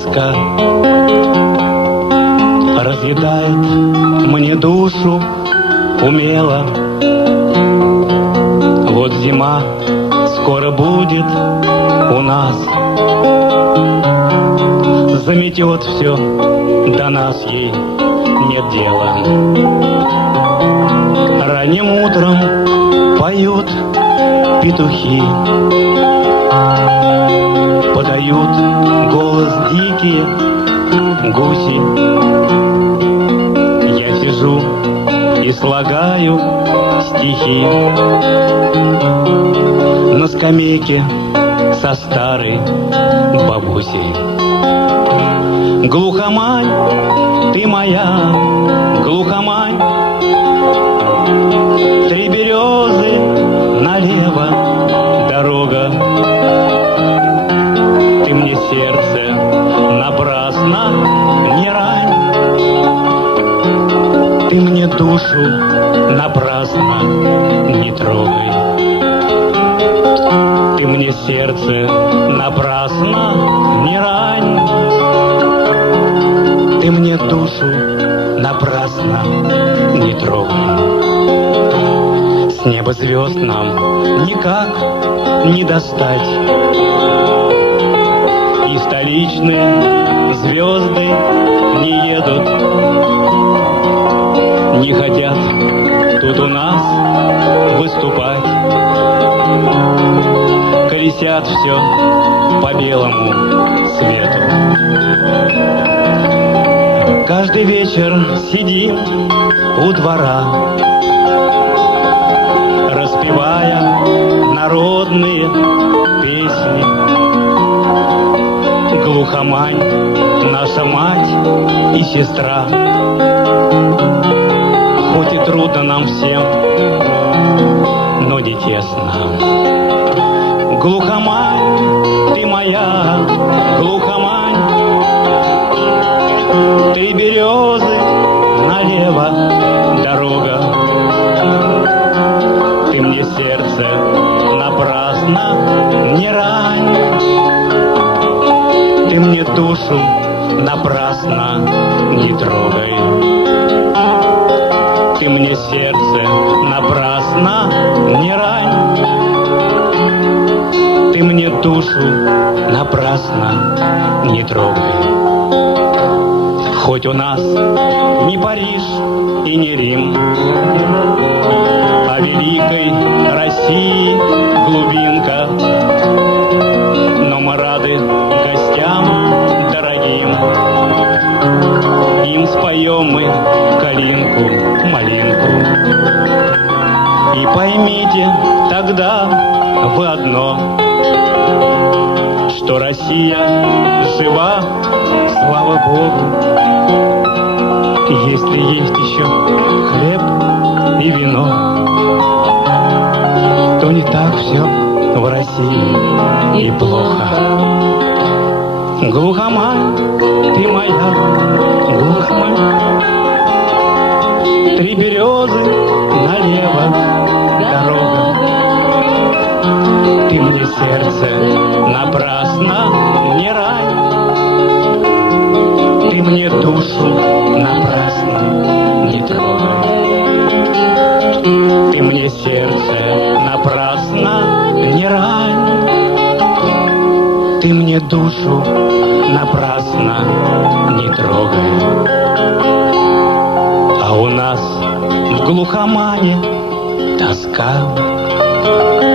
тоска Разъедает мне душу умело. Вот зима скоро будет у нас. Заметет все, до нас ей нет дела. Ранним утром поют петухи Подают голос дикие гуси. Я сижу и слагаю стихи. На скамейке со старой бабусей. Глухомань, ты моя, глухомань напрасно не рань. Ты мне душу напрасно не трогай. Ты мне сердце напрасно не рань. Ты мне душу напрасно не трогай. С неба звезд нам никак не достать. И столичные звезды не едут, не хотят тут у нас выступать. Колесят все по белому свету. Каждый вечер сидим у двора, распевая народные Глухомань, наша мать и сестра. Хоть и трудно нам всем, но не тесно. Глухомань, ты моя, глухомань, Три березы налево дорога. Ты мне сердце напрасно не рань, душу напрасно не трогай. Ты мне сердце напрасно не рань, Ты мне душу напрасно не трогай. Хоть у нас не Париж и не Рим, А великой России поймите тогда вы одно, Что Россия жива, слава Богу. Если есть еще хлеб и вино, то не так все в России и плохо. Глухомань, ты моя, глухомань, Три березы налево сердце напрасно не рань, Ты мне душу напрасно не трогай. Ты мне сердце напрасно не рань, Ты мне душу напрасно не трогай. А у нас в глухомане тоска